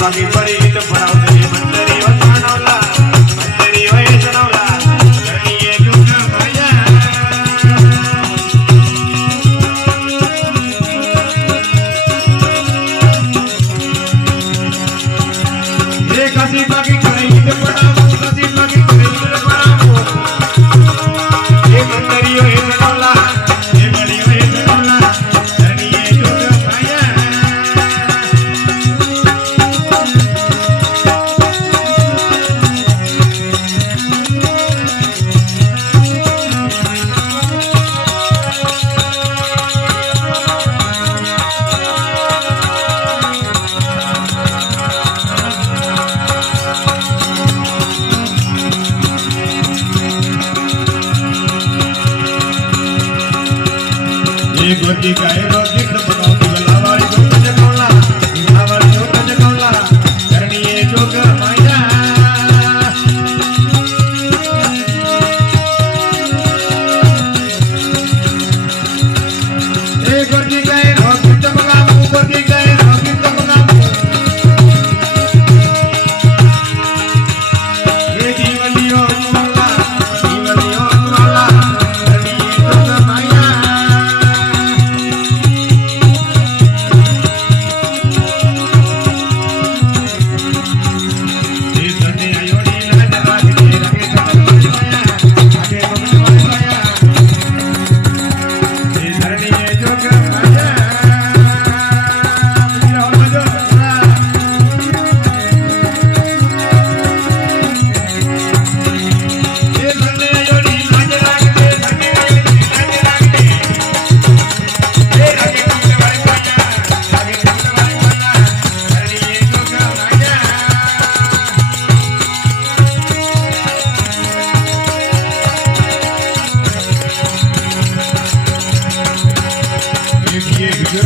बाकी पड़ी तो पड़ावते मंदरी हो जानवला मंदरी हो जानवला ये जुग भैया ये काशी बाकी पड़ी तो पड़ावो काशी बाकी पड़ी तो पड़ावो ये मंदरी हो जानवला ये बड़ी हो जानवला ये जुग भैया गोटी गाय रोटी बनाओ लावाड़ी जोत जगौला लावाड़ी जोत जगौला करनी ये जोग माया ए गोटी गाय रोटी बनाओ गोटी गाय रोटी बनाओ ये जीवलियो चुमला जीवलियो चुमला करनी ये जोग माया ये